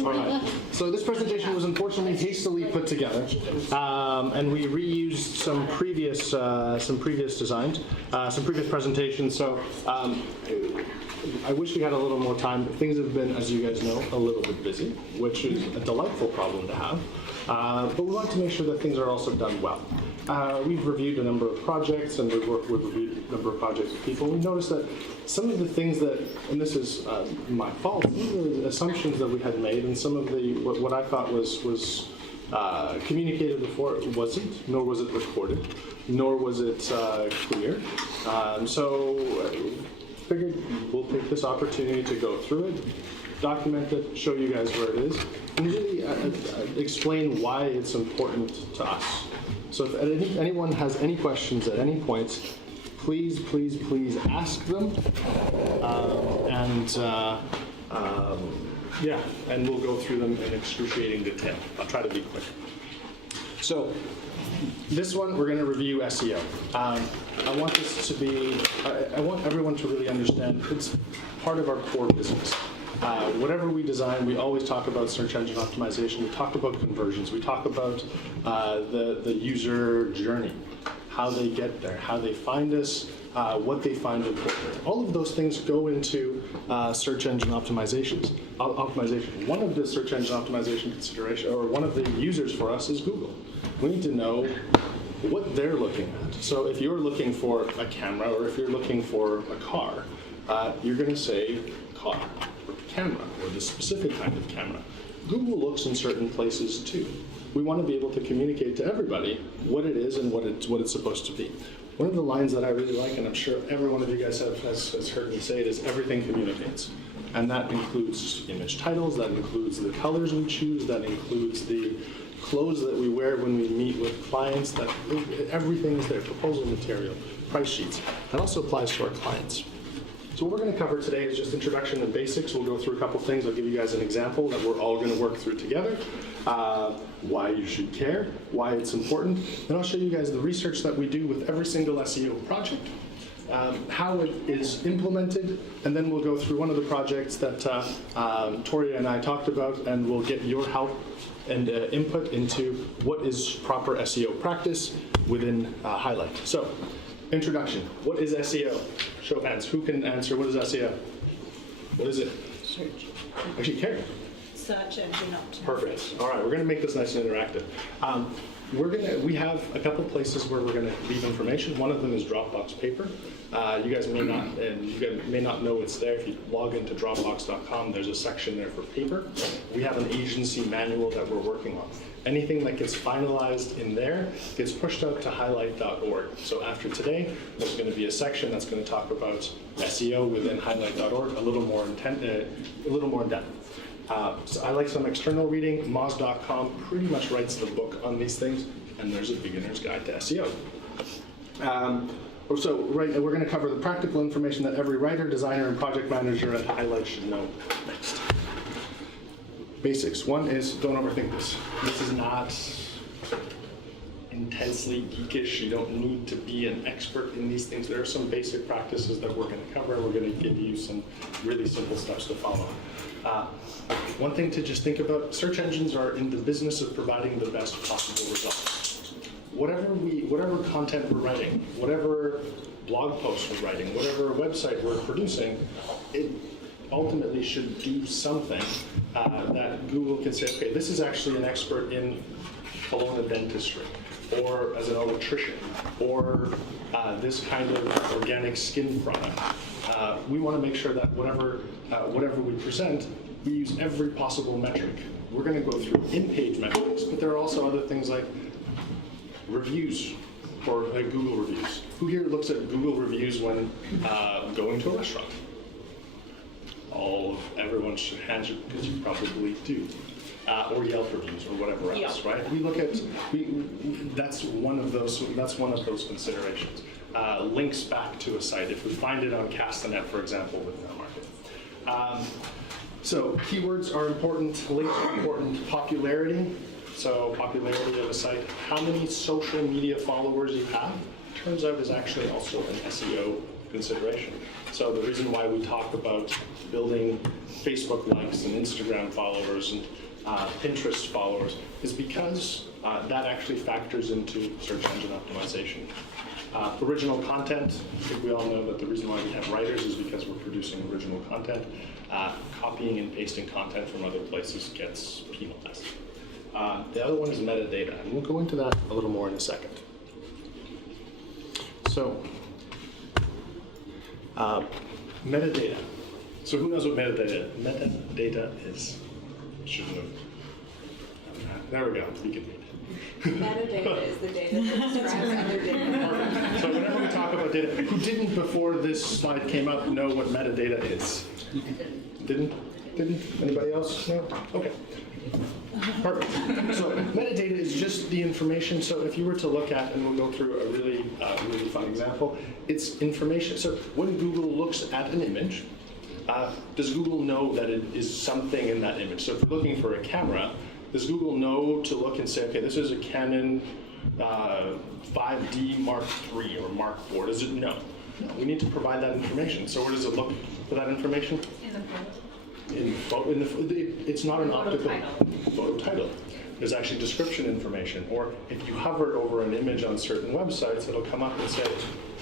All right. So this presentation was unfortunately hastily put together, and we reused some previous designs, some previous presentations. So I wish we had a little more time, but things have been, as you guys know, a little bit busy, which is a delightful problem to have. But we want to make sure that things are also done well. We've reviewed a number of projects, and we've reviewed a number of projects with people. We noticed that some of the things that, and this is my fault, some of the assumptions that we had made, and some of the what I thought was communicated before wasn't, nor was it recorded, nor was it clear. So figured we'll take this opportunity to go through it, document it, show you guys where it is, and really explain why it's important to us. So if anyone has any questions at any point, please ask them, and we'll go through them in excruciating detail. I'll try to be quick. So this one, we're going to review SEO. I want this to be, I want everyone to really understand it's part of our core business. Whatever we design, we always talk about search engine optimization. We talk about conversions. We talk about the user journey, how they get there, how they find us, what they find important. All of those things go into search engine optimization. One of the search engine optimization consideration, or one of the users for us, is Google. We need to know what they're looking at. So if you're looking for a camera, or if you're looking for a car, you're going to say car, or camera, or the specific kind of camera. Google looks in certain places too. We want to be able to communicate to everybody what it is and what it's supposed to be. One of the lines that I really like, and I'm sure every one of you guys has heard me say it, is everything communicates. And that includes image titles, that includes the colors we choose, that includes the clothes that we wear when we meet with clients, that everything is there, proposal material, price sheets. That also applies to our clients. So what we're going to cover today is just introduction and basics. We'll go through a couple things. I'll give you guys an example that we're all going to work through together. Why you should care, why it's important, and I'll show you guys the research that we do with every single SEO project, how it is implemented, and then we'll go through one of the projects that Toria and I talked about, and we'll get your help and input into what is proper SEO practice within Highlight. So, introduction. What is SEO? Show of hands. Who can answer what is SEO? What is it? Search. Actually, Carrie. Search engine optimization. Perfect. All right, we're going to make this nice and interactive. We have a couple places where we're going to leave information. One of them is Dropbox Paper. You guys may not know it's there. If you log into Dropbox.com, there's a section there for paper. We have an agency manual that we're working on. Anything that gets finalized in there gets pushed out to highlight.org. So after today, there's going to be a section that's going to talk about SEO within highlight.org a little more in depth. So I like some external reading. Moz.com pretty much writes the book on these things, and there's a beginner's guide to SEO. We're going to cover the practical information that every writer, designer, and project manager at Highlight should know next. Basics. One is, don't overthink this. This is not intensely geekish. You don't need to be an expert in these things. There are some basic practices that we're going to cover. We're going to give you some really simple steps to follow. One thing to just think about, search engines are in the business of providing the best possible results. Whatever content we're writing, whatever blog post we're writing, whatever website we're producing, it ultimately should do something that Google can say, okay, this is actually an expert in colon dentistry, or as an electrician, or this kind of organic skin product. We want to make sure that whatever we present, we use every possible metric. We're going to go through in-page metrics, but there are also other things like reviews, or like Google reviews. Who here looks at Google reviews when going to a restaurant? Everyone's hands are, because you probably do. Or Yelp reviews or whatever else, right? We look at that's one of those considerations. Links back to a site if we find it on Castanet, for example, within our market. So keywords are important, links are important, popularity. So popularity of a site, how many social media followers you have, turns out is actually also an SEO consideration. So the reason why we talk about building Facebook likes and Instagram followers and Pinterest followers is because that actually factors into search engine optimization. Original content, I think we all know that the reason why we have writers is because we're producing original content. Copying and pasting content from other places gets penalized. The other one is metadata, and we'll go into that a little more in a second. So, metadata. So who knows what metadata is? Shouldn't have. There we go, you can read. Metadata is the data that describes other data. So whenever we talk about data, who didn't before this slide came up know what metadata is? Didn't? Anybody else? No? Okay. Perfect. So metadata is just the information. So if you were to look at, and we'll go through a really fun example, it's information. So when Google looks at an image, does Google know that it is something in that image? So if you're looking for a camera, does Google know to look and say, okay, this is a Canon 5D Mark III or Mark IV? Does it know? No, we need to provide that information. So where does it look for that information? In the photo. It's not an optical photo title. There's actually description information. Or if you hover over an image on certain websites, it'll come up and say,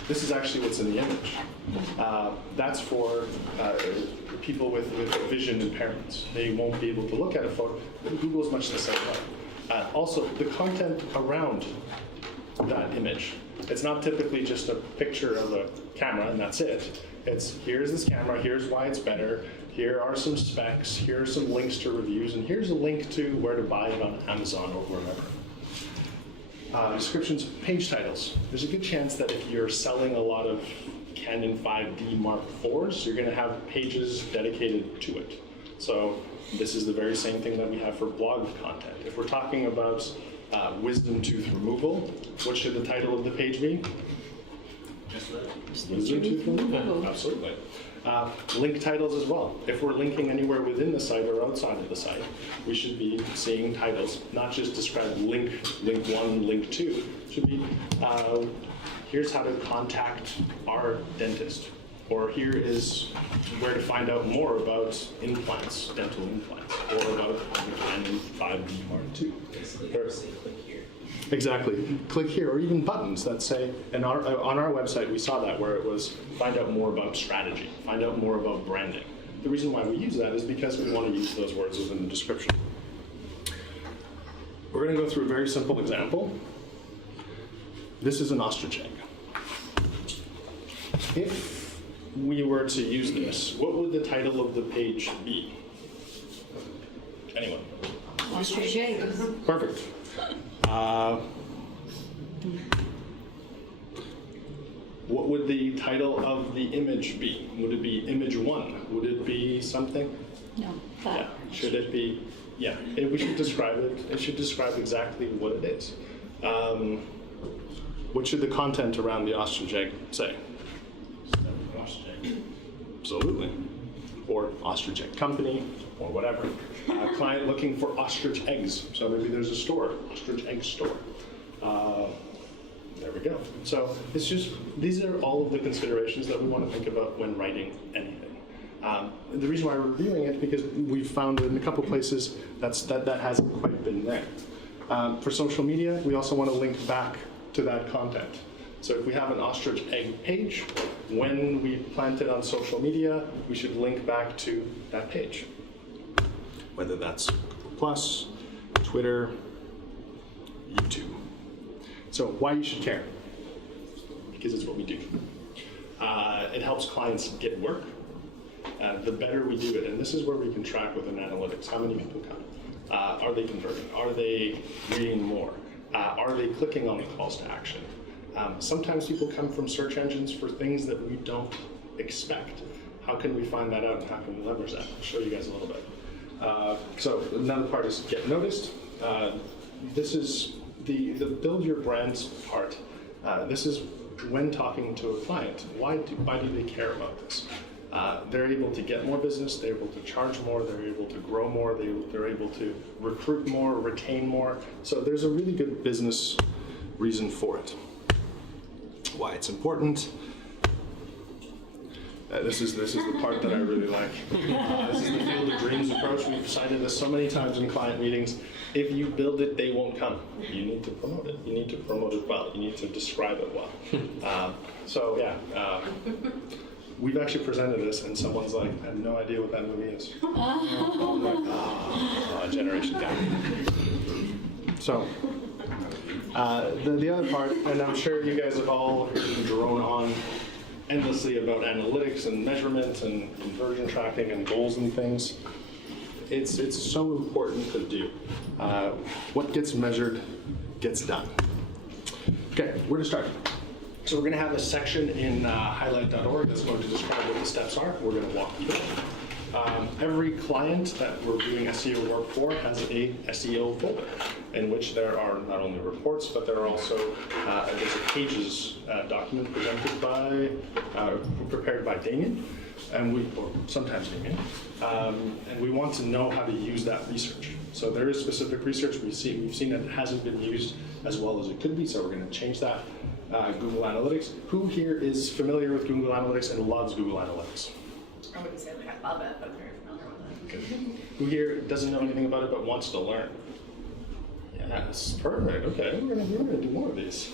this is actually what's in the image. That's for people with vision impairments. They won't be able to look at a photo. Google is much the same way. Also, the content around that image. It's not typically just a picture of a camera and that's it. It's here's this camera, here's why it's better, here are some specs, here are some links to reviews, and here's a link to where to buy it on Amazon or wherever. Descriptions, page titles. There's a good chance that if you're selling a lot of Canon 5D Mark IVs, you're going to have pages dedicated to it. So this is the very same thing that we have for blog content. If we're talking about wisdom tooth removal, what should the title of the page be? Wisdom tooth removal. Absolutely. Link titles as well. If we're linking anywhere within the site or outside of the site, we should be seeing titles, not just describe link 1, link 2. It should be, here's how to contact our dentist, or here is where to find out more about implants, dental implants, or about the Canon 5D Mark II. Click here. Exactly. Click here, or even buttons that say, and on our website we saw that where it was find out more about strategy, find out more about branding. The reason why we use that is because we want to use those words within the description. We're going to go through a very simple example. This is an ostrich egg. If we were to use this, what would the title of the page be? Anyone? Ostrich eggs. Perfect. What would the title of the image be? Would it be image 1? Would it be something? No. Yeah. Should it be? Yeah. We should describe it. It should describe exactly what it is. What should the content around the ostrich egg say? Ostrich egg. Absolutely. Or ostrich egg company, or whatever. Client looking for ostrich eggs. So maybe there's a store, ostrich egg store. There we go. So it's just, these are all of the considerations that we want to think about when writing anything. The reason why we're reviewing it because we've found in a couple places that hasn't quite been there. For social media, we also want to link back to that content. So if we have an ostrich egg page, when we plant it on social media, we should link back to that page. Whether that's Plus, Twitter, YouTube. So why you should care? Because it's what we do. It helps clients get work. The better we do it, and this is where we can track within analytics, how many people come. Are they converting? Are they reading more? Are they clicking on the calls to action? Sometimes people come from search engines for things that we don't expect. How can we find that out and how can we leverage that? I'll show you guys a little bit. So another part is get noticed. This is the build your brands part. This is when talking to a client. Why do they care about this? They're able to get more business, they're able to charge more, they're able to grow more, they're able to recruit more, retain more. So there's a really good business reason for it. Why it's important. This is the part that I really like. This is the field of dreams approach. We've cited this so many times in client meetings. If you build it, they won't come. You need to promote it. You need to promote it well. You need to describe it well. We've actually presented this, and someone's like, I have no idea what that movie is. I'm like, generation gap. So, the other part, and I'm sure you guys have all drone on endlessly about analytics and measurement and conversion tracking and goals and things. It's so important to do. What gets measured gets done. Okay, where to start? So we're going to have a section in highlight.org that's going to describe what the steps are. We're going to walk through it. Every client that we're doing SEO work for has a SEO folder in which there are not only reports, but there are also there's a pages document prepared by Damien, or sometimes Damien, and we want to know how to use that research. So there is specific research we've seen that it hasn't been used as well as it could be, so we're going to change that. Google Analytics. Who here is familiar with Google Analytics and loves Google Analytics? I wouldn't say like I love it, but I'm very familiar with it. Okay. Who here doesn't know anything about it but wants to learn? Yes, perfect. Okay, we're gonna do more of these.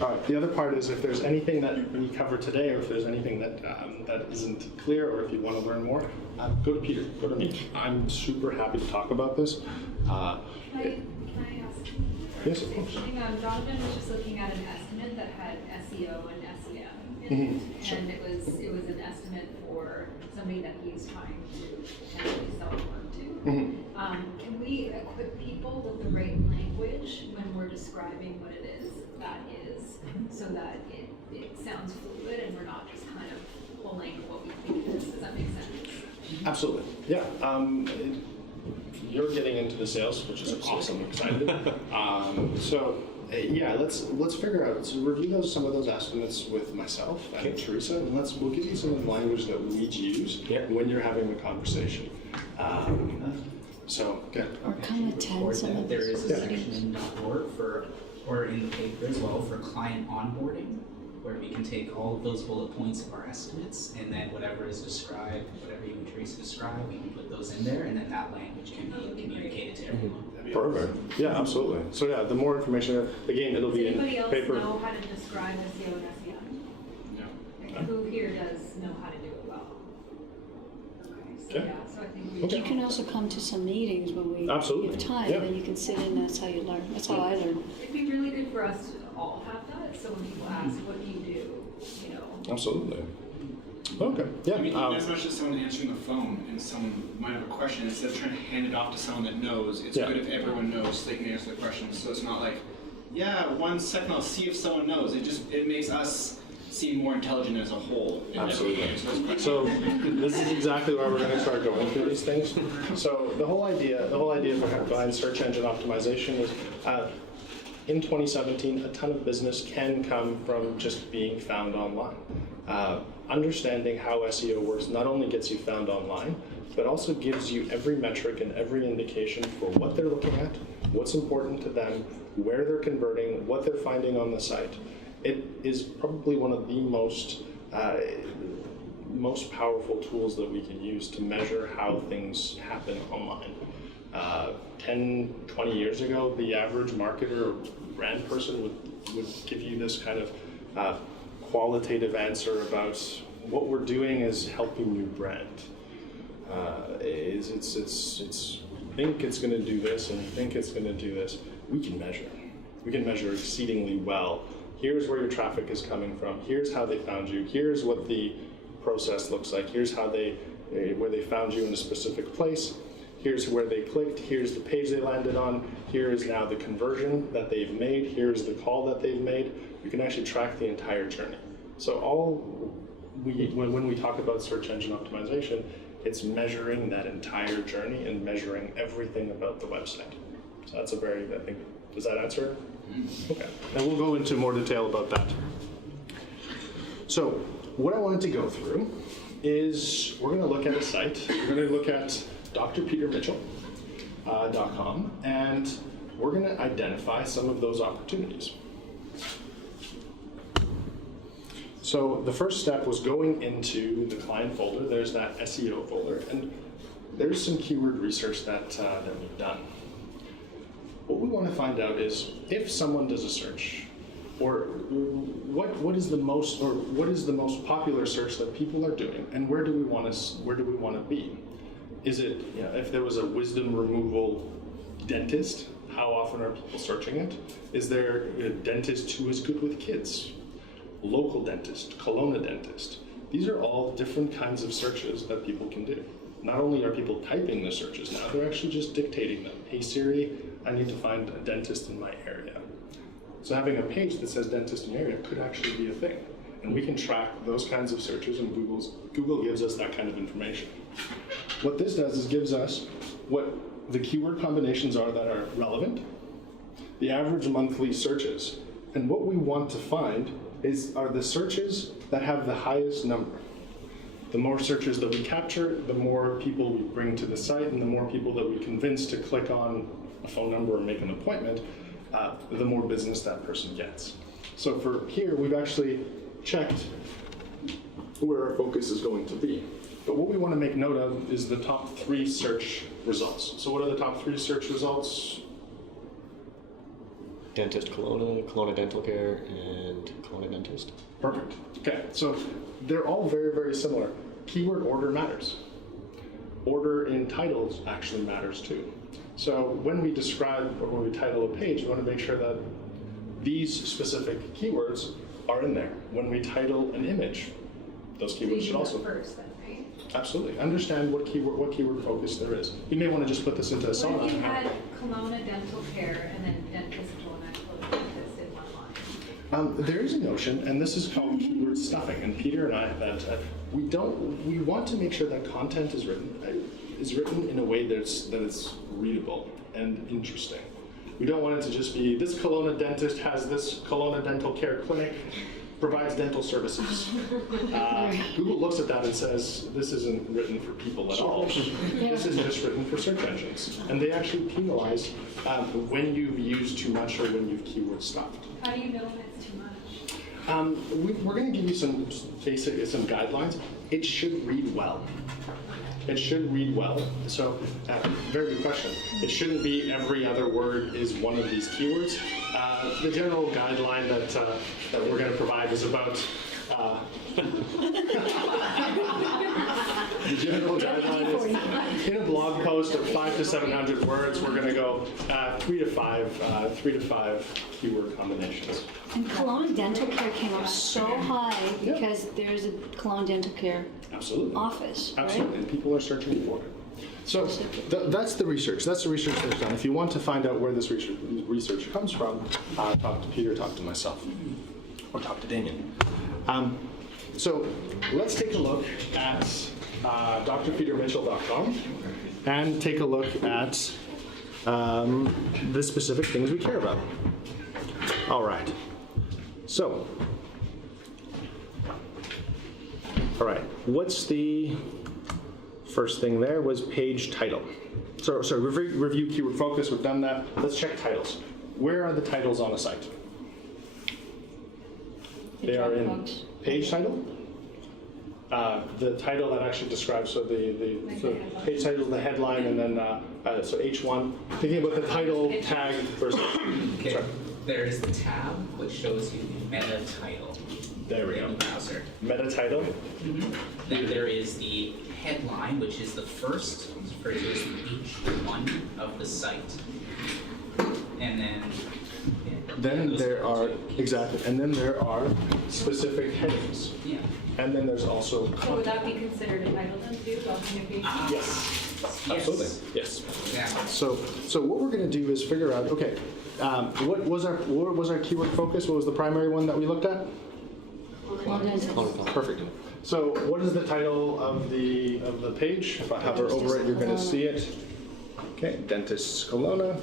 All right. The other part is if there's anything that we cover today, or if there's anything that that isn't clear, or if you want to learn more, go to Peter. Go to me. I'm super happy to talk about this. Can I ask? Yes, of course. Jonathan was just looking at an estimate that had SEO and SEM in it, Sure. and it was an estimate for somebody that he's trying to potentially sell work to. Can we equip people with the right language when we're describing what it is that is, so that it sounds fluid and we're not just kind of pulling what we think it is? Does that make sense? Absolutely. Yeah. You're getting into the sales, which is awesome. I'm excited. Let's figure out. So review some of those estimates with myself and Teresa, and we'll give you some of the language that we use when you're having the conversation. Or come attend some of There is a Yeah. section in .org or in the paper as well for client onboarding, where we can take all of those bullet points of our estimates, and then whatever is described, whatever you and Teresa described, we can put those in there, and then that language can be communicated to everyone. Perfect. Yeah, absolutely. So yeah, the more information, again, it'll Does be anybody in else paper. know how to describe SEO and SEM? No. Like, who here does know how to do it well? Okay. So I think we. Okay. You can also come to some meetings when we Absolutely. give time, Yeah. and you can sit in. That's how you learn. That's how I learn. It'd be really good for us to all have that, so when people ask, what do you do, you know? Absolutely. Okay. Yeah. I mean, even as much as someone answering the phone and someone might have a question, instead of trying to hand it off to someone that knows, it's Yeah. good if everyone knows so they can answer the question. So it's not like, yeah, 1 second, I'll see if someone knows. It makes us seem more intelligent as a whole. Absolutely. So this is exactly why we're going to start going through these things. So the whole idea behind search engine optimization is in 2017, a ton of business can come from just being found online. Understanding how SEO works not only gets you found online, but also gives you every metric and every indication for what they're looking at, what's important to them, where they're converting, what they're finding on the site. It is probably one of the most powerful tools that we can use to measure how things happen online. 10, 20 years ago, the average marketer or brand person would give you this kind of qualitative answer about what we're doing is helping you brand. Think it's going to do this and think it's going to do this. We can measure. We can measure exceedingly well. Here's where your traffic is coming from. Here's how they found you. Here's what the process looks like. Here's how where they found you in a specific place. Here's where they clicked. Here's the page they landed on. Here is now the conversion that they've made. Here's the call that they've made. You can actually track the entire journey. So when we talk about search engine optimization, it's measuring that entire journey and measuring everything about the website. So that's does that answer? Okay. And we'll go into more detail about that. So what I wanted to go through is we're going to look at a site. We're going to look at drpetermitchell.com, and we're going to identify some of those opportunities. So the first step was going into the client folder. There's that SEO folder, and there's some keyword research that we've done. What we want to find out is if someone does a search, or what is the most popular search that people are doing, and where do we want to be? Is it, if there was a wisdom removal dentist, how often are people searching it? Is there a dentist who is good with kids? Local dentist, Kelowna dentist. These are all different kinds of searches that people can do. Not only are people typing the searches now, they're actually just dictating them. Hey Siri, I need to find a dentist in my area. So having a page that says dentist in area could actually be a thing. And we can track those kinds of searches, and Google gives us that kind of information. What this does is gives us what the keyword combinations are that are relevant, the average monthly searches, and what we want to find are the searches that have the highest number. The more searches that we capture, the more people we bring to the site, and the more people that we convince to click on a phone number or make an appointment, the more business that person gets. So for here, we've actually checked where our focus is going to be. But what we want to make note of is the top 3 search results. So what are the top 3 search results? Dentist Kelowna, Kelowna Dental Care, and Kelowna Dentist. Perfect. Okay, so they're all very, very similar. Keyword order matters. Order in titles actually matters too. So when we describe or when we title a page, we want to make sure that these specific keywords are in there. When we title an image, those keywords should also. First, then, right? Absolutely. Understand what keyword focus there is. You may want to just put this into a sauna. What if you had Kelowna Dental Care and then dentist Kelowna dentist in one line? There is a notion, and this is called keyword stuffing. And Peter and I we want to make sure that content is written in a way that it's readable and interesting. We don't want it to just be this Kelowna dentist has this Kelowna Dental Care clinic, provides dental services. Google looks at that and says, this isn't written for people at all. This is just written for search engines. And they actually penalize when you've used too much or when you've keyword stuffed. How do you know when it's too much? We're going to give you some guidelines. It should read well. It should read well. So, very good question. It shouldn't be every other word is one of these keywords. The general guideline that we're going to provide is about. The general guideline is in a blog post of 500 to 700 words. We're going to go 3 to 5 keyword combinations. And Kelowna Dental Care came up so high Yep. because there's a Kelowna Dental Care Absolutely. office, right? Absolutely, and people are searching for it. So that's the research. That's the research that's done. If you want to find out where this research comes from, talk to Peter, talk to myself, or talk to Damien. So let's take a look at drpetermitchell.com and take a look at the specific things we care about. All right. So, all right, what's the first thing there was page title. So review keyword focus, we've done that. Let's check titles. Where are the titles on a site? They are in page title. The title that actually describes, so the page title is the headline, and then so H1. Thinking about the title tag versus. Okay. Sorry. There is the tab which shows you the meta title. There we in go. the browser. Meta title. Then there is the headline, which is the first, referred to as the H1 of the site. And then. Then there are and then there are specific headings, Yeah. and then there's also. So would that be considered a title then too, document page? Yes. Yes. Absolutely. Yes. Yeah. So what we're going to do is figure out. Okay, what was our keyword focus? What was the primary one that we looked at? Kelowna Dental. Perfect. So what is the title of the page? If I hover over it, you're going to see it. Okay, Dentist Kelowna.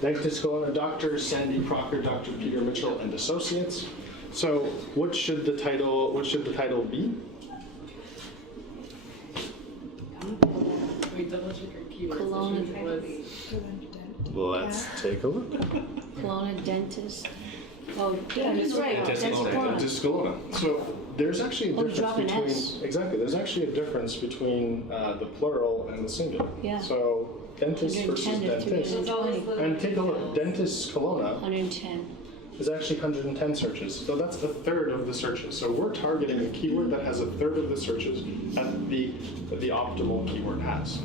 Dentist Kelowna, Dr. Sandy Crocker, Dr. Peter Mitchell, and Associates. So what should the title be? We double check our keywords. Kelowna. Let's take a look. Kelowna Dentist. Oh, yeah, he's right. Dentist That's Kelowna. Kelowna. Dentist Kelowna. So there's actually a Oh, difference drop an between S. exactly. There's actually a difference between the plural and the singular. Yeah. So dentist versus 110 to dentist. 320. And take a look. Dentist Kelowna 110. is actually 110 searches. So that's a third of the searches. So we're targeting a keyword that has a third of the searches that the optimal keyword has.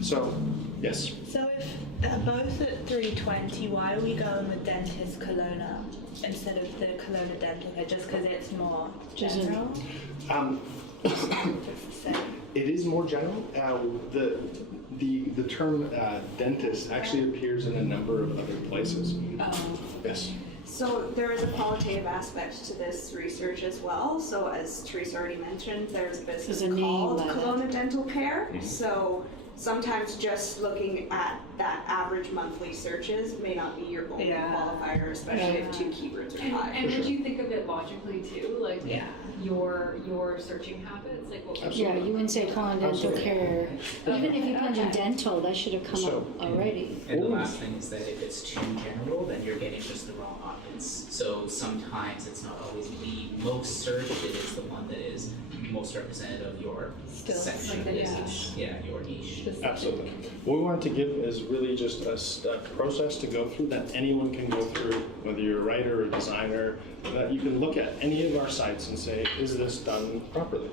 So, yes. So if they're both at 320, why are we going with dentist Kelowna instead of the Kelowna dental care? Just because it's more Doesn't- general? It's the same. It is more general. The term dentist actually appears in a number of other places. Yes. So there is a qualitative aspect to this research as well. So as Teresa already mentioned, there's a business There's a name called by that. Kelowna Dental Care. So sometimes just looking at that average monthly searches may not be your only Yeah. qualifier, especially if two keywords are high. And would you think of it logically too, like Yeah. your searching habits, like what would Yeah, you wouldn't say Kelowna Dental Absolutely. Care. Even if you punch in dental, that should have come So- up already. And the last thing is that if it's too general, then you're getting just the wrong audience. So sometimes it's not always the most searched, it is the one that is most representative of your Still, section like the business. Yeah, your niche. Absolutely. What we wanted to give is really just a process to go through that anyone can go through, whether you're a writer or a designer, that you can look at any of our sites and say, is this done properly?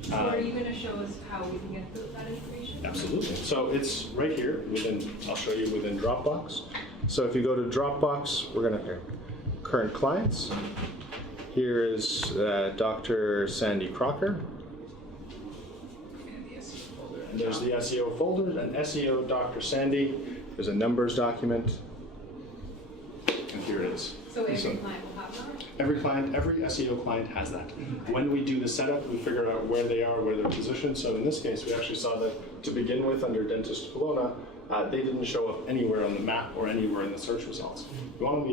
So are you going to show us how we can get that information? Absolutely. So it's right here I'll show you within Dropbox. So if you go to Dropbox, we're going to hear current clients. Here is Dr. Sandy Crocker. And the SEO folder. And there's the SEO folder and SEO Dr. Sandy. There's a numbers document. And here it is. So every client will have that? Every SEO client has that. When we do the setup, we figure out where they are, where they're positioned. So in this case, we actually saw that to begin with under Dentist Kelowna, they didn't show up anywhere on the map or anywhere in the search results. We want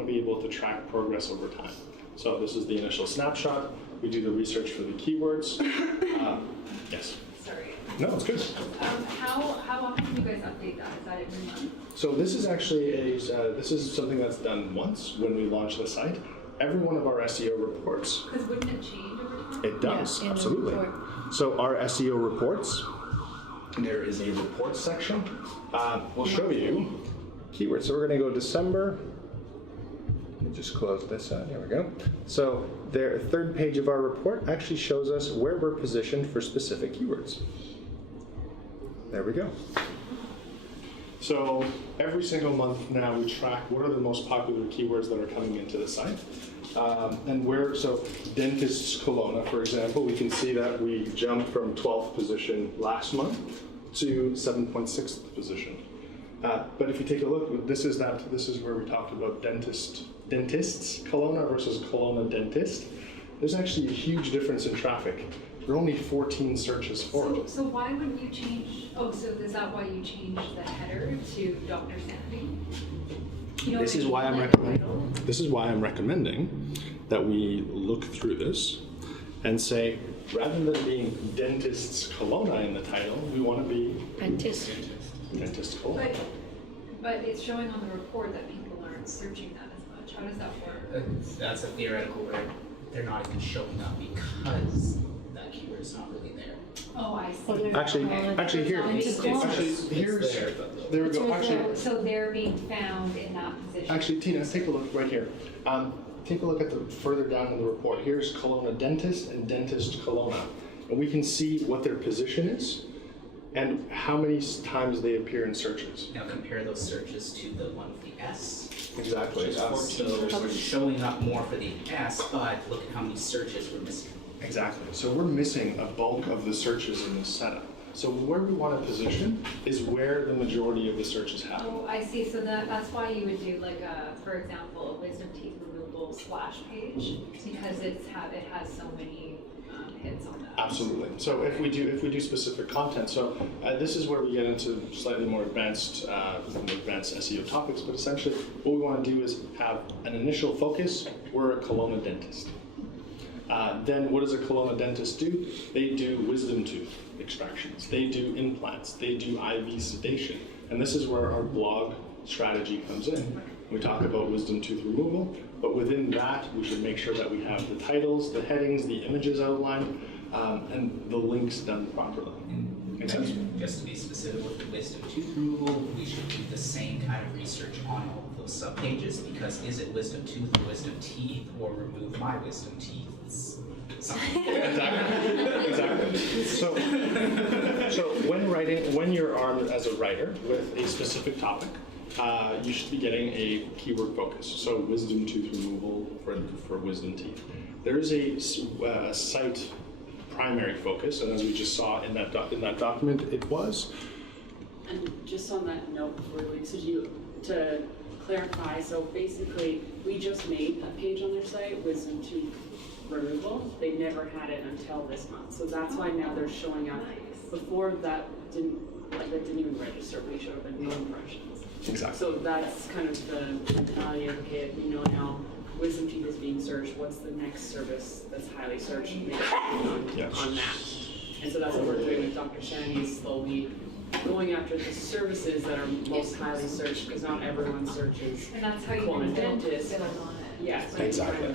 to be able to track progress over time. So this is the initial snapshot. We do the research for the keywords. Yes. Sorry. No, it's good. How often do you guys update that? Is that every month? So this is actually this is something that's done once when we launch the site. Every one of our SEO reports, Because wouldn't it change over time? it does, Yeah, in the absolutely. report. So our SEO reports, there is a reports section. We'll show you keywords. So we're going to go December. Let me just close this out. Here we go. So the third page of our report actually shows us where we're positioned for specific keywords. There we go. So every single month now we track what are the most popular keywords that are coming into the site. So Dentist Kelowna, for example, we can see that we jumped from 12th position last month to 7.6th position. But if you take a look, this is where we talked about dentists Kelowna versus Kelowna dentist. There's actually a huge difference in traffic. There are only 14 searches for it. So why wouldn't you change, so is that why you changed the header to Dr. Sandy? You know This what is I why mean? I'm Like recommending. title? This is why I'm recommending that we look through this and say, rather than being Dentists Kelowna in the title, we want to be Dentist. Dentist Kelowna. But it's showing on the report that people aren't searching that as much. How does that work? That's a theoretical where they're not even showing up because that keyword is not really there. Oh, I see. Oh, there- Actually, here, It's Kelowna. here's there, but there we It's go. right Actually, there. So they're being found in that position. Actually, Tina, take a look right here. Take a look at the further down in the report. Here's Kelowna Dentist and Dentist Kelowna, and we can see what their position is and how many times they appear in searches. now compare those searches to the one with the S. Exactly. Which is 14. So we're showing up more for the S, but look at how many searches we're missing. Exactly. So we're missing a bulk of the searches in this setup. So where we want to position is where the majority of the searches happen. Oh, I see. So that's why you would do like for example, a wisdom teeth removal splash page because it has so many hits on that. Absolutely. So if we do specific content, so this is where we get into slightly more advanced SEO topics. But essentially, what we want to do is have an initial focus. We're a Kelowna dentist. Then what does a Kelowna dentist do? They do wisdom tooth extractions. They do implants. They do IV sedation. And this is where our blog strategy comes in. We talk about wisdom tooth removal, but within that, we should make sure that we have the titles, the headings, the images outlined, and the links done properly. Make sense? Just to be specific with the wisdom tooth removal, we should do the same kind of research on all of those subpages, because is it wisdom tooth or wisdom teeth, or remove my wisdom teeth? It's something. Exactly. So when you're armed as a writer with a specific topic, you should be getting a keyword focus. So wisdom tooth removal for wisdom teeth. There is a site primary focus, and as we just saw in that document, it was. And just on that note, before we leave, to clarify, so basically, we just made a page on their site, wisdom tooth removal. They never had it until this month, so that's why now they're showing up. Before that didn't even register. We showed up in no impressions. Exactly. So that's kind of the mentality of, okay, we know now wisdom teeth is being searched. What's the next service that's highly searched? On that. And so that's what we're doing with Dr. Shani, is slowly going after the services that are most highly searched, because not everyone searches. And that's how you colon can dentist. build on it. Yes. Exactly.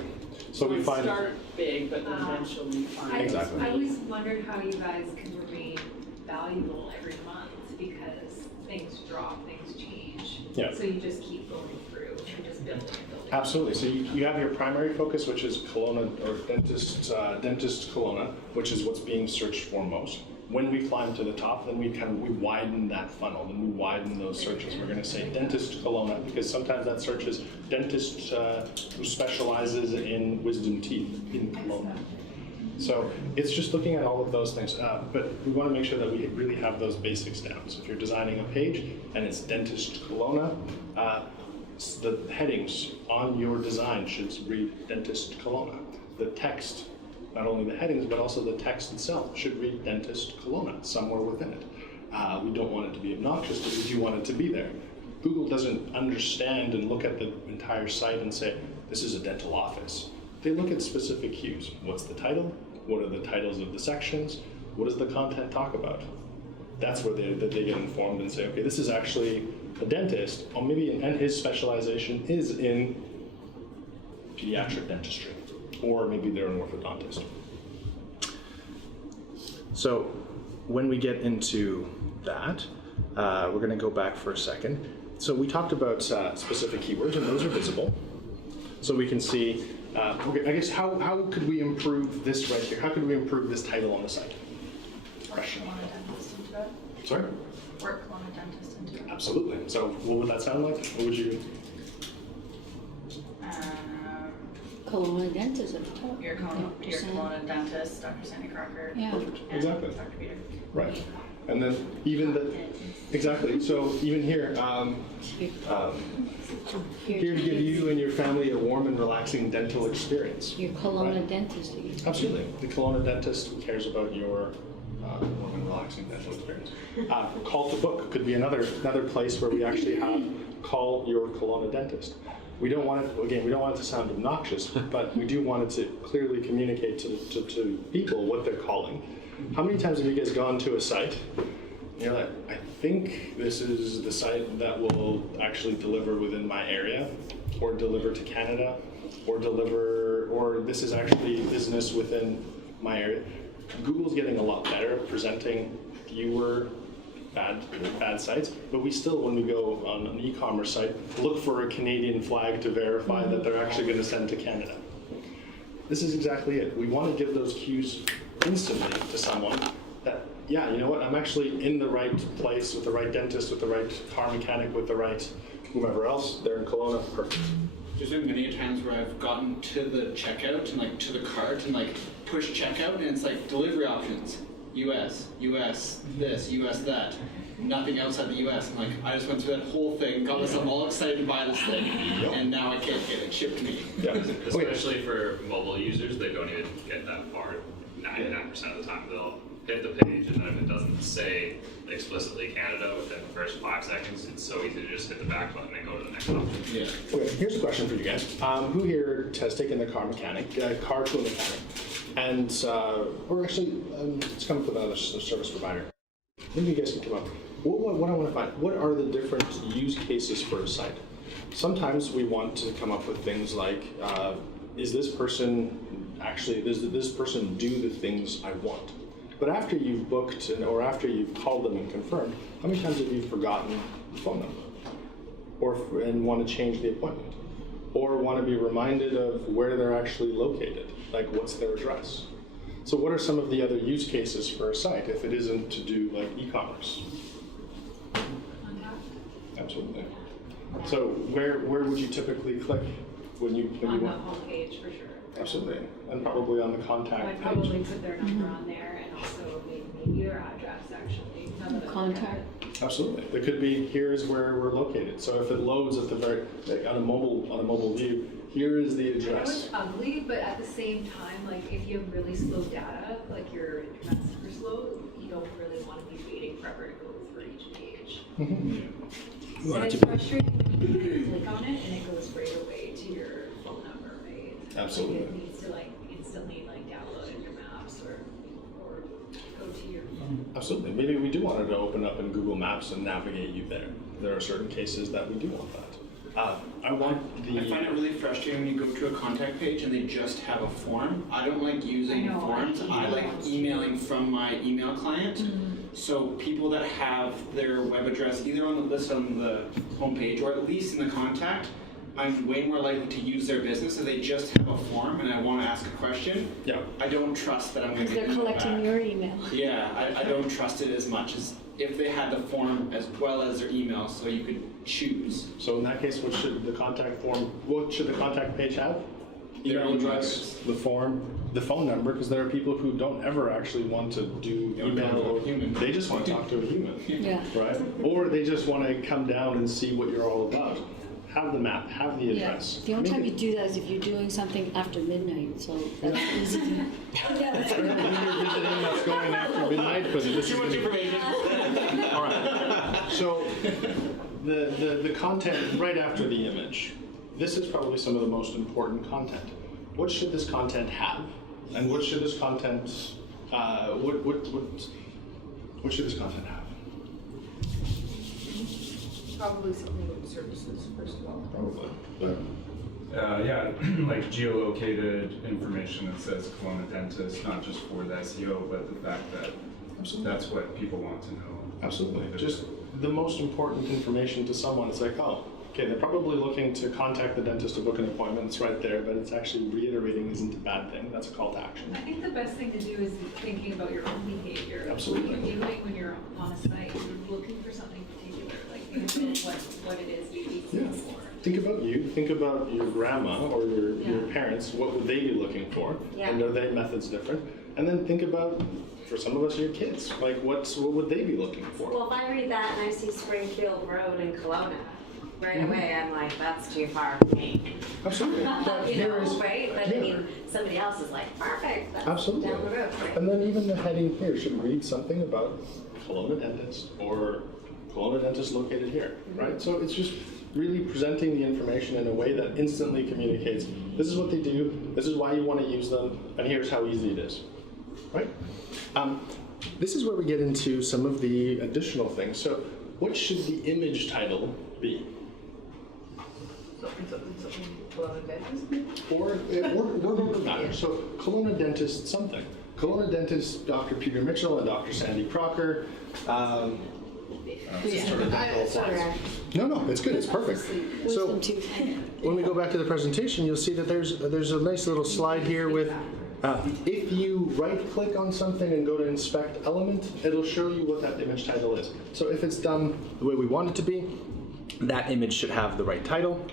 So we find start big, but then eventually find. Exactly. I always wondered how you guys can remain valuable every month, because things drop, things change. Yeah. So you just keep going through and just building and building. Absolutely. So you have your primary focus, which is colonna or dentist colonna, which is what's being searched for most. When we climb to the top, then we widen that funnel, and we widen those searches. We're going to say dentist colonna, because sometimes that search is dentist who specializes in wisdom teeth in colonna. So it's just looking at all of those things, but we want to make sure that we really have those basics down. So if you're designing a page and it's dentist colonna, the headings on your design should read dentist colonna. The text, not only the headings, but also the text itself should read dentist colonna somewhere within it. We don't want it to be obnoxious, but we do want it to be there. Google doesn't understand and look at the entire site and say, this is a dental office. They look at specific cues. What's the title? What are the titles of the sections? What does the content talk about? That's where they get informed and say, okay, this is actually a dentist, or maybe, and his specialization is in pediatric dentistry, or maybe they're an orthodontist. So when we get into that, we're going to go back for a second. So we talked about specific keywords, and those are visible. So we can see, okay, I guess how could we improve this right here? How could we improve this title on the site? Question. Sorry? Work on a dentist into it. Absolutely. So what would that sound like? What would you? Colon dentist. Your colon dentist, Dr. Sandy Crocker. Yeah. Perfect. Exactly. Dr. Peter. Right. And then even exactly. So even here, here to give you and your family a warm and relaxing dental experience. Your colon dentist. Absolutely. The colon dentist cares about your warm and relaxing dental experience. Call to book could be another place where we actually have call your colon dentist. We don't want it, again, we don't want it to sound obnoxious, but we do want it to clearly communicate to people what they're calling. How many times have you guys gone to a site and you're like, I think this is the site that will actually deliver within my area, or deliver to Canada, or this is actually business within my area. Google's getting a lot better at presenting fewer bad sites, but we still, when we go on an e-commerce site, look for a Canadian flag to verify that they're actually going to send to Canada. This is exactly it. We want to give those cues instantly to someone that, yeah, you know what, I'm actually in the right place with the right dentist, with the right car mechanic, with the right whomever else. They're in Kelowna. Perfect. There's been many times where I've gotten to the checkout and like to the cart and like push checkout, and it's like delivery options. US, this, US that. Nothing outside the US. I'm like, I just went through that whole thing, got myself all excited to buy this thing, and now I can't get it shipped to me. Yeah. Especially for mobile users, they don't even get that far. 99% of the time they'll hit the page, and then if it doesn't say explicitly Canada within the first 5 seconds, it's so easy to just hit the back button and go to the next option. Yeah. Okay, here's a question for you guys. Who here has taken the car to a mechanic, and, or actually, it's coming from another service provider. Maybe you guys can come up. what I want to find, what are the different use cases for a site? Sometimes we want to come up with things like, does this person do the things I want? But after you've booked or after you've called them and confirmed, how many times have you forgotten the phone number? And want to change the appointment? Or want to be reminded of where they're actually located, like what's their address? So what are some of the other use cases for a site if it isn't to do like e-commerce? Contact? Absolutely. So where would you typically click when you On the want? home page, for sure. Absolutely, and probably on the contact I'd page. probably put their number on there and also maybe their address, actually. now that I look at Contact. it. Absolutely. It could be, here is where we're located. So if it loads at the very, like on a mobile view, here is the I know it's address. ugly, but at the same time, like if you have really slow data, like your internet's super slow, you don't really want to be waiting forever to go through each page. And it's frustrating when you click on it and it goes right away to your phone number, right? Absolutely. Like it needs to like instantly like download in your maps or go to your phone. Absolutely. Maybe we do want it to open up in Google Maps and navigate you there. There are certain cases that we do want that. I I find it really frustrating when you go to a contact page and they just have a form. I don't like using I know, forms. I like emailing from my email client. So people that have their web address either on the list on the homepage or at least in the contact, I'm way more likely to use their business if they just have a form and I want to ask a question. Yeah. I don't trust that I'm going to Because get they're email collecting back. your email. Yeah, I don't trust it as much as if they had the form as well as their email, so you could choose. So in that case, what should the contact page have? Their Email own address, records. the form, the phone number, because there are people who don't ever actually want to do Don't email. talk to a human. They just want to talk to a human, Yeah. right? Or they just want to come down and see what you're all about. Have the map, have the Yeah. address. The only time Maybe- you do that is if you're doing something after midnight, so that's easy to. Yeah, that's I don't know who you're visiting that's going after midnight, but this is Too much gonna- information. All right. So the content right after the image. This is probably some of the most important content. What should this content have, and what should this content what should this content have? Probably something with services, first of all. Probably. But Yeah, like geolocated information that says Kelowna Dentist, not just for the SEO, but the fact that absolutely. that's what people want to know. Absolutely. Just the most important information to someone. It's like, oh, okay, they're probably looking to contact the dentist to book an appointment. It's right there, but it's actually reiterating isn't a bad thing. That's a call to action. I think the best thing to do is thinking about your own behavior. Absolutely. What you're doing when you're on a site, you're looking for something particular, like think about what it is you need Yeah. for. Think about you. Think about your grandma or your Yeah. parents. What would they be looking for? Yeah. And are their methods different? And then think about, for some of us, your kids. Like, what would they be looking for? Well, if I read that and I see Springfield Road in Kelowna, right Mm-hmm. away I'm like, that's too far for me. Absolutely. But You here know, is- right? But yeah. I mean, somebody else is like, perfect, that's Absolutely. down the road, right? And then even the heading here should read something about Kelowna Dentist or Kelowna Dentist located here, right? So it's just really presenting the information in a way that instantly communicates, this is what they do, this is why you want to use them, and here's how easy it is, right? This is where we get into some of the additional things. So what should the image title be? Something Kelowna Dentist? Or whatever matters. So Kelowna Dentist something. Kelowna Dentist Dr. Peter Mitchell and Dr. Sandy Crocker. Sorry. No, it's good. It's perfect. So Wisdom tooth. when we go back to the presentation, you'll see that there's a nice little slide here with if you right-click on something and go to Inspect Element, it'll show you what that image title is. So if it's done the way we want it to be, that image should have the right title.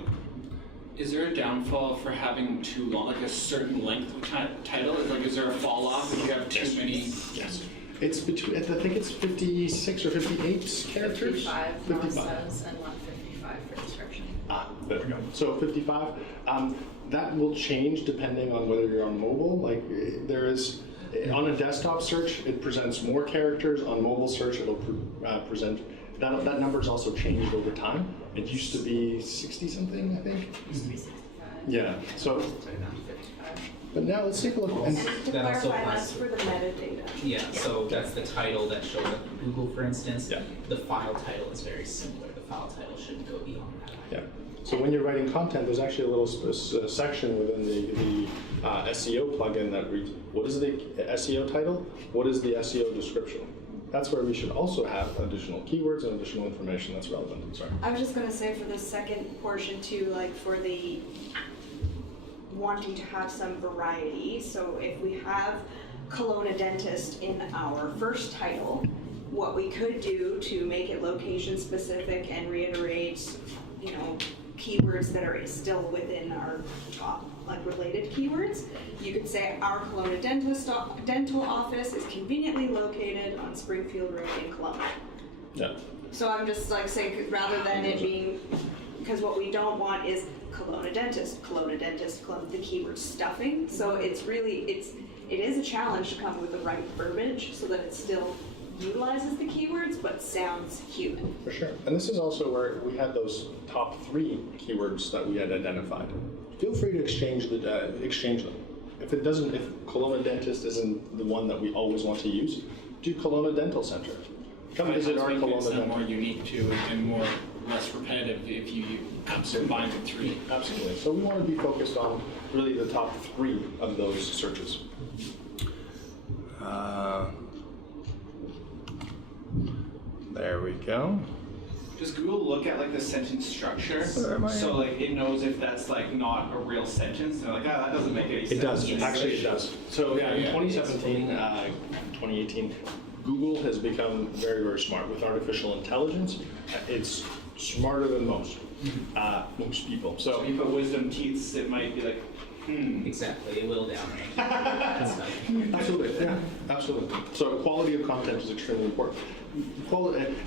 Is there a downfall for having too long, like a certain length of title? Is there a fall off if you have too many? Yes. It's between, I think it's 56 or 58 characters? 55 now says, and 155 for description. There we go. So 55. That will change depending on whether you're on mobile. Like there is, on a desktop search, it presents more characters. On mobile search, it'll present, that number's also changed over time. It used to be 60 something, I think. Used to be 65. Yeah, so, So now 55. But now let's take a look. And To That also clarify, applies that's for the metadata. Yeah, so that's the title that shows up in Google, for instance. Yeah. The file title is very similar. The file title shouldn't go beyond that. yeah. So when you're writing content, there's actually a little section within the SEO plugin that reads, what is the SEO title? What is the SEO description? That's where we should also have additional keywords and additional information that's relevant. Sorry. I was just gonna say for the second portion too, like for the wanting to have some variety, so if we have Kelowna Dentist in our first title, what we could do to make it location specific and reiterate, you know, keywords that are still within our top, like related keywords, you could say our Kelowna dental office is conveniently located on Springfield Road in Kelowna. Yeah. So I'm just like saying, rather than it being, because what we don't want is Kelowna Dentist, the keyword stuffing. So it's really, it is a challenge to come up with the right verbiage so that it still utilizes the keywords but sounds human. For sure. And this is also where we had those top 3 keywords that we had identified. Feel free to exchange them. If Kelowna Dentist isn't the one that we always want to use, do Kelowna Dental Center. Come visit our Kelowna Dental. Dental. More unique too, and more less repetitive if you combine the 3. Absolutely. So we want to be focused on really the top 3 of those searches. There we go. Does Google look at like the sentence structure? So like it knows if that's like not a real sentence? They're like, ah, that doesn't make any sense. It does. Actually, it does. So yeah, in 2017, 2018, Google has become very, very smart with artificial intelligence. It's smarter than most people. So if you put wisdom teeth, it might be like, Exactly, it will downrank. Absolutely, yeah, absolutely. So quality of content is extremely important.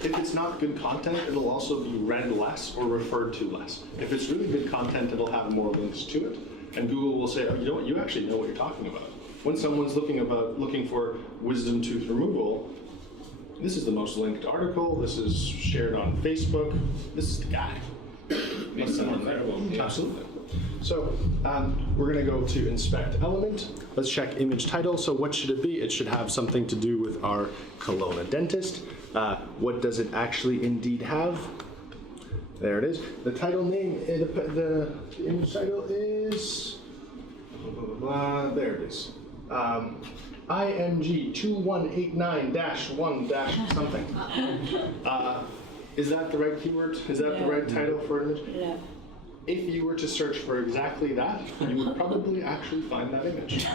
If it's not good content, it'll also be read less or referred to less. If it's really good content, it'll have more links to it. And Google will say, oh, you know what, you actually know what you're talking about. When someone's looking for wisdom tooth removal, this is the most linked article, this is shared on Facebook, this is the guy. Makes it more credible. Absolutely. So we're going to go to inspect element. Let's check image title. So what should it be? It should have something to do with our Kelowna Dentist. What does it actually indeed have? There it is. The title name, the image title is, there it is. IMG 2189-1- something. Is that the right keyword? Is that the right title for image? Yeah. If you were to search for exactly that, you would probably actually find that image.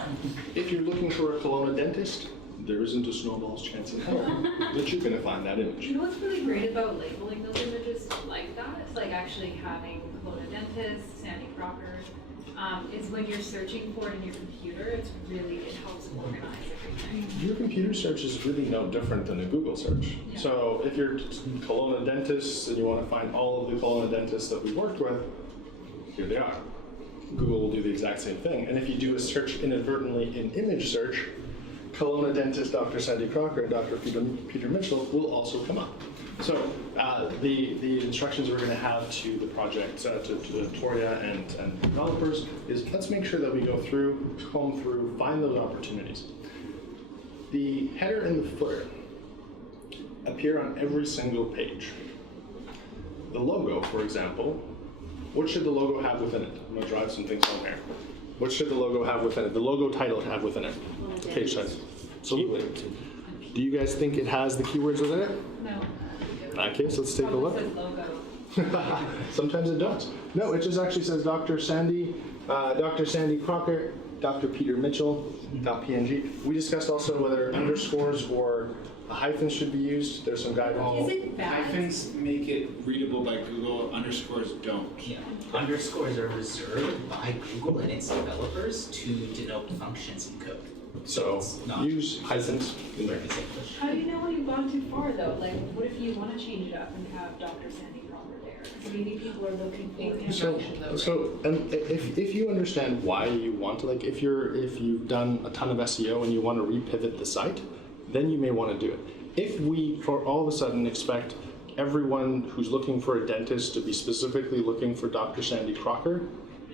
If you're looking for a Kelowna Dentist, there isn't a snowball's chance in hell that you're going to find that image. You know what's really great about labeling those images like that? It's like actually having Kelowna Dentist, Sandy Crocker. Is when you're searching for it in your computer, it helps organize everything. Your computer search is really no different than a Google search. Yeah. So if you're Kelowna Dentists and you want to find all of the Kelowna Dentists that we worked with, here they are. Google will do the exact same thing. And if you do a search inadvertently in image search, Kelowna Dentist, Dr. Sandy Crocker, and Dr. Peter Mitchell will also come up. So the instructions we're going to have to the project, to Toria and developers, is let's make sure that we go through, comb through, find those opportunities. The header and the footer appear on every single page. The logo, for example, what should the logo have within it? I'm going to drive some things on there. What should the logo have within it? The logo title have within it? Page title. Absolutely. Do you guys think it has the keywords within it? No. Okay, so let's take a look. It says logo. Sometimes it does. No, it just actually says Dr. Sandy Crocker, Dr. Peter Mitchell, .png. We discussed also whether underscores or hyphens should be used. There's some guidance. Is it bad? Hyphens make it readable by Google, underscores don't. Yeah. Underscores are reserved by Google and its developers to denote functions in code. So use hyphens in there. How do you know when you've gone too far though? Like, what if you want to change it up and have Dr. Sandy Crocker there? Because maybe people are looking for And if you understand why you want to, like if you've done a ton of SEO and you want to repivot the site, then you may want to do it. If we for all of a sudden expect everyone who's looking for a dentist to be specifically looking for Dr. Sandy Crocker,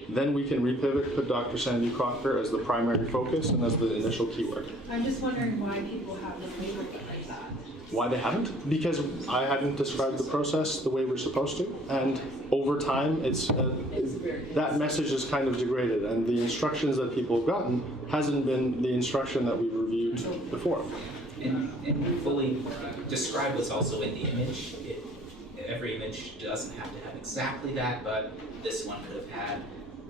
Then we can repivot, put Dr. Sandy Crocker as the primary focus and as the initial keyword. I'm just wondering why people haven't labeled it like that. Why they haven't? Because I hadn't described the process the way we're supposed to, and over time, that message is kind of degraded, and the instructions that people have gotten hasn't been the instruction that we've reviewed before. And fully describe what's also in the image. Every image doesn't have to have exactly that, but this one could have had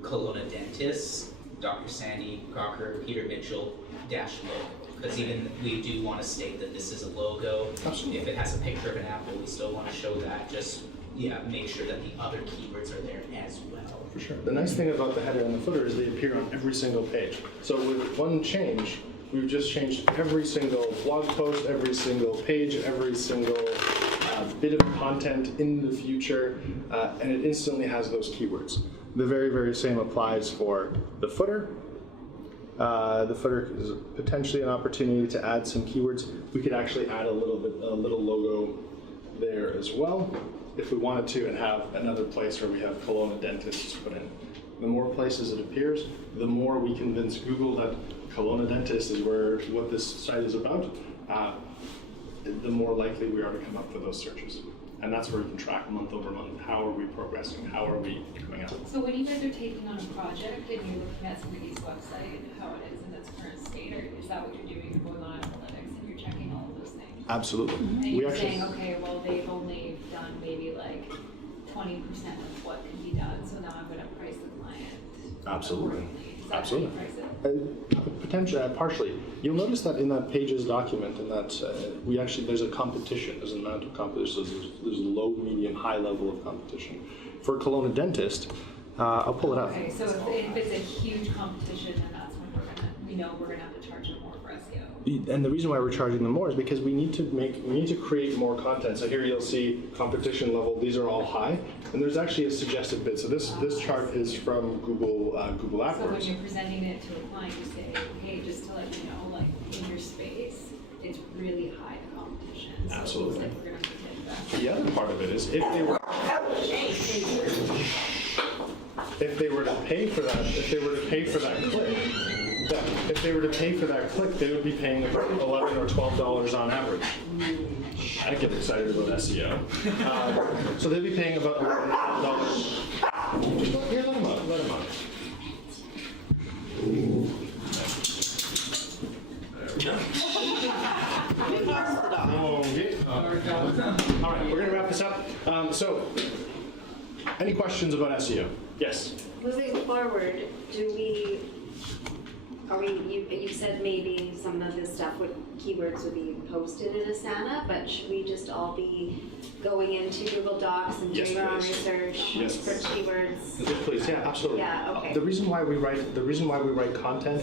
Kelowna Dentist, Dr. Sandy Crocker, Peter Mitchell, dash logo. Because even we do want to state that this is a logo. Absolutely. If it has a picture of an apple, we still want to show that. Just make sure that the other keywords are there as well. For sure. The nice thing about the header and the footer is they appear on every single page. So with one change, we've just changed every single blog post, every single page, every single bit of content in the future, and it instantly has those keywords. The very, very same applies for the footer. The footer is potentially an opportunity to add some keywords. We could actually add a little logo there as well, if we wanted to, and have another place where we have Kelowna Dentists put in. The more places it appears, the more we convince Google that Kelowna Dentist is what this site is about, the more likely we are to come up with those searches. And that's where we can track month over month. How are we progressing? How are we coming up? So when you guys are taking on a project and you're looking at somebody's website, how it is in its current state, or is that what you're doing? You're going on analytics and you're checking all of those things? Absolutely. And you're saying, okay, well, they've only done maybe like 20% of what can be done, so now I'm going to price the client. Absolutely. Is that Absolutely. how you price it? Potentially, partially. You'll notice that in that Pages document, and that there's a competition. There's an amount of competition. There's low, medium, high level of competition. For Kelowna Dentist, I'll pull it up. Okay, so if it's a huge competition, then that's when we know we're gonna have to charge them more for SEO. And the reason why we're charging them more is because we need to create more content. So here you'll see competition level. These are all high, and there's actually a suggested bid. So this chart is from Google AdWords. So when you're presenting it to a client, you say, hey, just to let you know, like in your space, it's really high competition. So Absolutely. It looks like we're gonna have to take that. The other part of it is if they were to pay for that, if they were to pay for that click, they would be paying about $11 or $12 on average. I get excited about SEO. So they'd be paying about $11 or $12. Here, let them out. All right, we're going to wrap this up. So, any questions about SEO? Yes. Moving forward, you said maybe some of this stuff keywords would be posted in Asana, but should we just all be going into Google Docs and doing our own research for keywords? Yes, please. Yeah, absolutely. Yeah, okay. The reason why we write content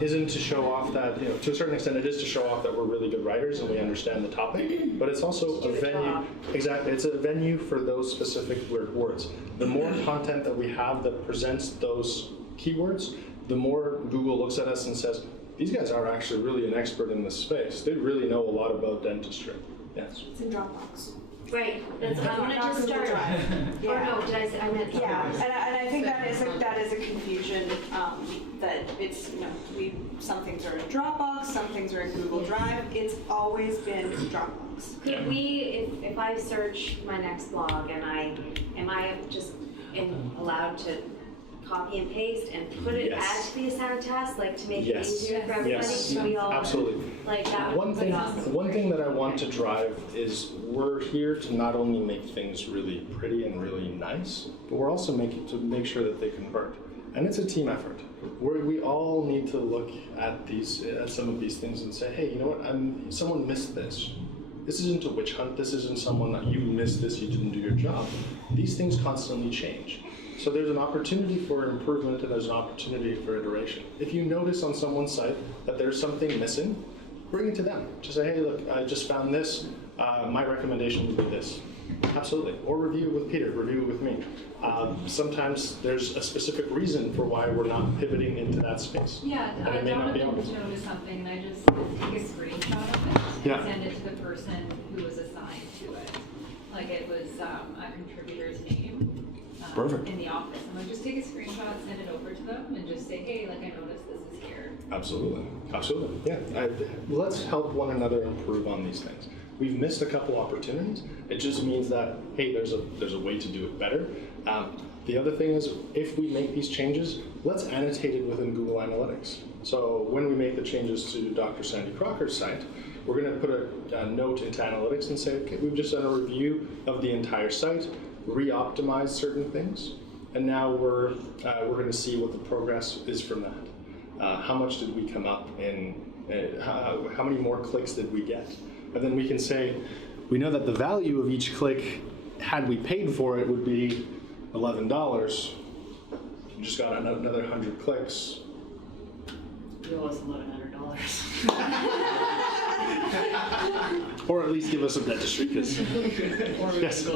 isn't to show off that, to a certain extent it is to show off that we're really good writers and we understand the topic, but it's also a venue. Exactly. It's a venue for those specific words. The more content that we have that presents those keywords, the more Google looks at us and says, these guys are actually really an expert in this space. They really know a lot about dentistry. Yes. It's in Dropbox. Right. I want to just start. Yeah. Or no, did I say I meant? Yeah, and I think that is a confusion that it's some things are in Dropbox, some things are in Google Drive. It's always been Dropbox. Could we, if I search my next blog and am I just allowed to copy and paste and put it add to the Asana task, like to make it easier for everybody? So we all Absolutely. like that. One thing that I want to drive is we're here to not only make things really pretty and really nice, but we're also to make sure that they convert. And it's a team effort. We all need to look at some of these things and say, hey, you know what? Someone missed this. This isn't a witch hunt. This isn't someone that you missed this. You didn't do your job. These things constantly change. So there's an opportunity for improvement and there's an opportunity for iteration. If you notice on someone's site that there's something missing, bring it to them. Just say, hey, look, I just found this. My recommendation would be this. Absolutely. Or review it with Peter, review it with me. Sometimes there's a specific reason for why we're not pivoting into that space. Yeah, and it may not be obvious. Notice something and I just take a screenshot of it and send it to the person who was assigned to it. Like it was a contributor's name. Perfect. in the office. And like just take a screenshot, send it over to them, and just say, hey, like I noticed this is here. Absolutely. Absolutely. Yeah. Let's help one another improve on these things. We've missed a couple opportunities. It just means that, hey, there's a way to do it better. The other thing is, if we make these changes, let's annotate it within Google Analytics. So when we make the changes to Dr. Sandy Crocker's site, we're going to put a note into Analytics and say, okay, we've just done a review of the entire site, re-optimized certain things, and now we're going to see what the progress is from that. How much did we come up in? How many more clicks did we get? And then we can say, we know that the value of each click, had we paid for it, would be $11. You just got another 100 clicks. You owe us $1,100. Or at least give us some dentistry, because yes.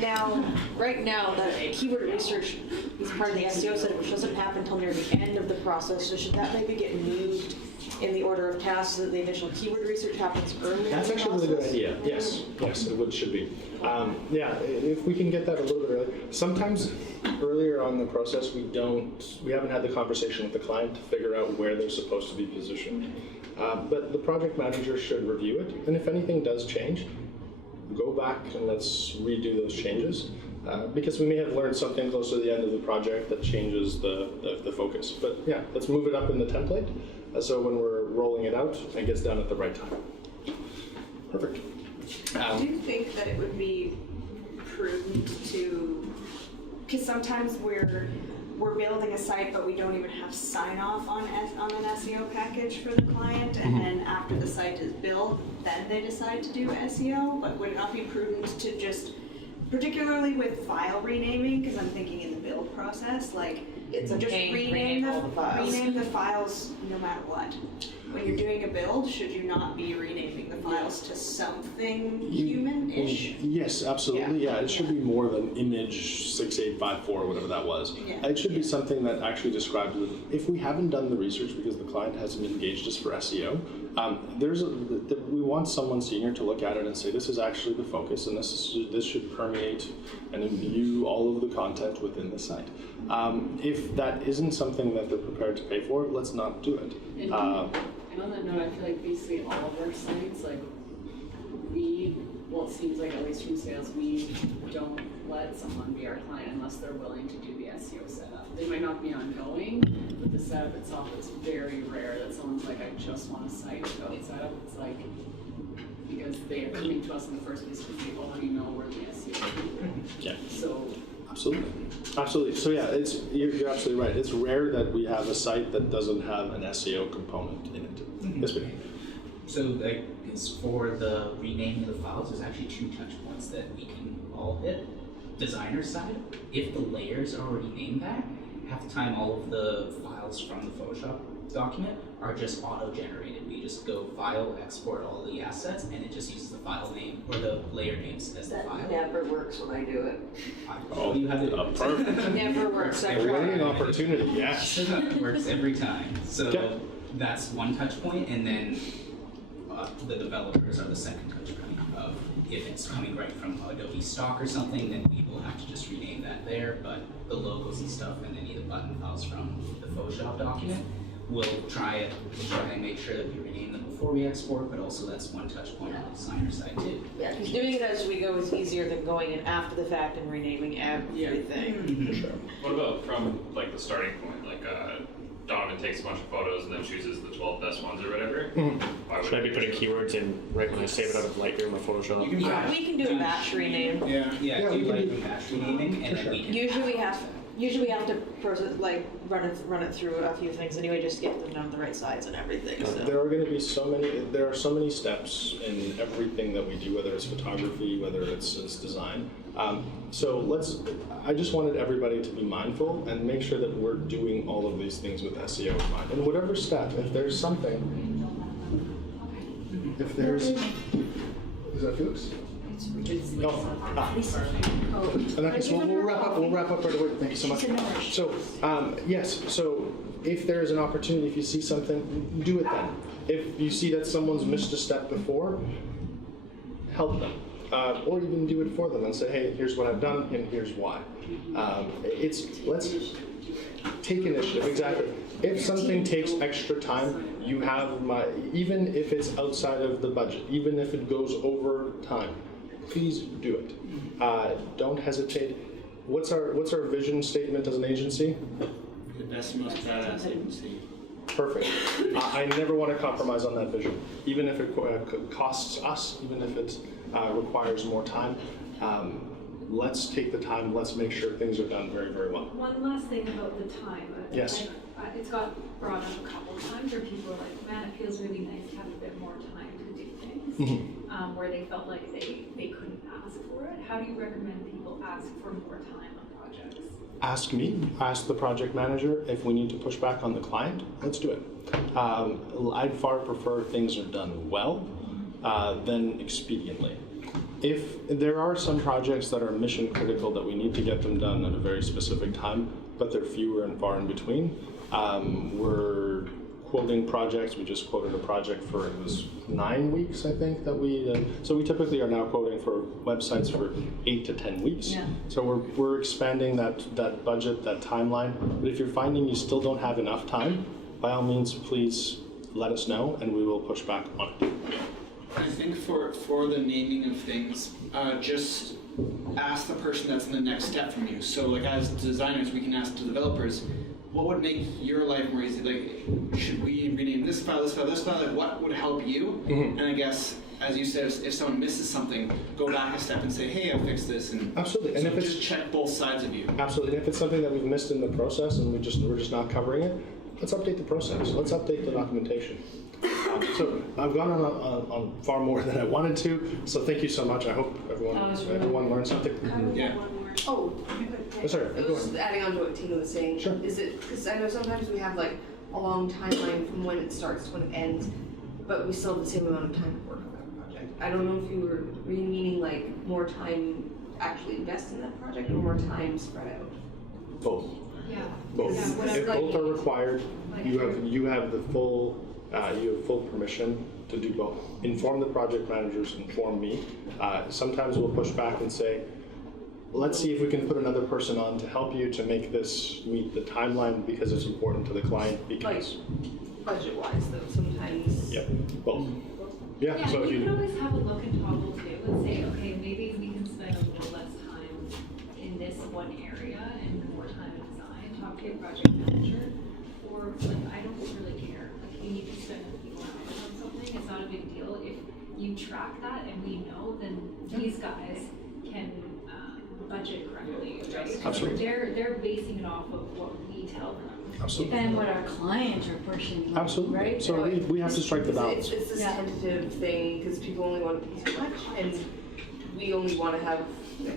Now, right now, the keyword research is part of the SEO set, which doesn't happen until near the end of the process. So should that maybe get moved in the order of tasks so that the initial keyword research happens earlier? That's actually a really good idea. Yes, yes, it should be. Yeah, if we can get that a little bit earlier. Sometimes earlier on in the process, we haven't had the conversation with the client to figure out where they're supposed to be positioned. But the project manager should review it, and if anything does change, go back and let's redo those changes. Because we may have learned something close to the end of the project that changes the focus. But yeah, let's move it up in the template, so when we're rolling it out, it gets done at the right time. Perfect. Do you think that it would be prudent to, because sometimes we're building a site, but we don't even have sign off on an SEO package for the client, and then after the site is built, then they decide to do SEO. But would it not be prudent to just, particularly with file renaming, because I'm thinking in the build process, like It's a just pain to rename rename all the files. rename the files no matter what. When you're doing a build, should you not be renaming the files to something human-ish? Yes, absolutely. Yeah, it should be more than image 6854 or whatever that was. Yeah. It should be something that actually describes it. If we haven't done the research because the client hasn't engaged us for SEO, we want someone senior to look at it and say, this is actually the focus, and this should permeate and imbue all of the content within the site. If that isn't something that they're prepared to pay for, let's not do it. And on that note, I feel like basically all of our sites, like it seems like at least from sales, we don't let someone be our client unless they're willing to do the SEO setup. They might not be ongoing, but the setup itself, it's very rare that someone's like, I just want a site without setup. It's like, because they are coming to us in the first place because they already know we're the SEO people. Yeah. So. Absolutely. Absolutely. So yeah, you're absolutely right. It's rare that we have a site that doesn't have an SEO component in it. Mm-hmm. Yes, we So for the renaming of the files, there's actually 2 touch points that we can all hit. Designer side, if the layers are already named that, half the time all of the files from the Photoshop document are just auto-generated. We just go file, export all the assets, and it just uses the file name or the layer names as the file. That never works when I do it. Oh, you have it. Perfect. Never works. A learning opportunity, yes. It works every time. So Okay. that's one touch point, and then the developers are the second touch point of if it's coming right from Adobe stock or something, then we will have to just rename that there, but the logos and stuff and any of the button files from the Photoshop document, we'll try and make sure that we rename them before we export, but also that's one touch point on the designer side too. Yeah, because doing it as we go is easier than going in after the fact and renaming everything. Mm-hmm. Sure. What about from like the starting point? Like Donovan takes a bunch of photos and then chooses the 12 best ones or whatever. Why Should I be putting keywords in right when I save it out of Lightroom or Photoshop? You can We can do a batch rename. Yeah, we do can like do- batch renaming, and then we can Usually we have to process, run it through a few things anyway, just to get them down the right size and everything. So. There are going to be there are so many steps in everything that we do, whether it's photography, whether it's design. So I just wanted everybody to be mindful and make sure that we're doing all of these things with SEO in mind. And whatever step, if there's something, is that Felix? In that case, we'll wrap up right away. Thank you so much. So, yes, so if there's an opportunity, if you see something, do it then. If you see that someone's missed a step before, help them. or even do it for them and say, hey, here's what I've done and here's why. Let's take initiative, exactly. If something takes extra time, you have even if it's outside of the budget, even if it goes over time, please do it. Don't hesitate. What's our vision statement as an agency? The best, most badass agency. Perfect. I never want to compromise on that vision, even if it costs us, even if it requires more time. Let's take the time. Let's make sure things are done very, very well. One last thing about the time. Yes. It's got brought up a couple of times where people are like, man, it feels really nice to have a bit more time to do things, where they felt like they couldn't ask for it. How do you recommend people ask for more time on projects? Ask me, ask the project manager if we need to push back on the client. Let's do it. I'd far prefer things are done well than expediently. If there are some projects that are mission critical that we need to get them done at a very specific time, but they're fewer and far in between, we're quoting projects. We just quoted a project for, it was 9 weeks, I think, that so we typically are now quoting for websites for 8 to 10 weeks. Yeah. So we're expanding that budget, that timeline. But if you're finding you still don't have enough time, by all means, please let us know and we will push back on it. I think for the naming of things, just ask the person that's in the next step from you. So like as designers, we can ask the developers, what would make your life more easy? Like, should we rename this file, this file, this file? Like, what would help you? And I guess, as you said, if someone misses something, go back a step and say, hey, I fixed this. And absolutely. And so if just check both sides of you. Absolutely. And if it's something that we've missed in the process and we're just not covering it, let's update the process. Let's update the documentation. So I've gone on far more than I wanted to. So thank you so much. I hope everyone learned something. Yeah. Oh, Sorry. it was just adding on to what Tina was saying. Sure. Is it, because I know sometimes we have like a long timeline from when it starts to when it ends, but we still have the same amount of time to work on that project. I don't know if you were really meaning like more time actually invest in that project or more time spread out. Both. Yeah. Both. Yeah, If both are required, you have the full permission to do both. Inform the project managers, inform me. Sometimes we'll push back and say, let's see if we can put another person on to help you to make this meet the timeline because it's important to the client. Because budget-wise, though, sometimes. Yeah, both. Yeah. Yeah, So and if you can always have a look and toggle too and say, okay, maybe we can spend a little less time in this one area and more time in design. Talk to your project manager, or like I don't really care. Like you need to spend a few hours on something. It's not a big deal. If you track that and we know, then these guys can budget correctly, right? Absolutely. They're basing it off of what we tell them. Absolutely. And what our clients are pushing. Absolutely. Right? So we have to strike the balance. It's this tentative thing because people only want to pay so much, and we only want to have.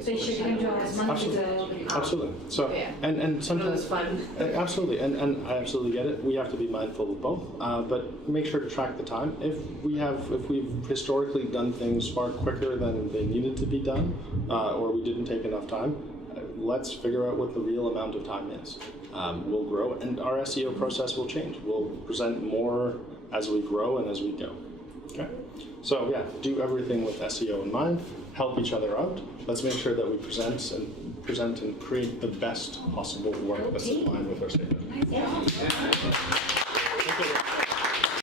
They should enjoy as much as they Absolutely. So yeah. and sometimes it's fun. Absolutely, and I absolutely get it. We have to be mindful of both, but make sure to track the time. If we've historically done things far quicker than they needed to be done, or we didn't take enough time, let's figure out what the real amount of time is. We'll grow, and our SEO process will change. We'll present more as we grow and as we go. Okay. So yeah, do everything with SEO in mind. Help each other out. Let's make sure that we present and create the best possible work that's in line with our statement. Yeah.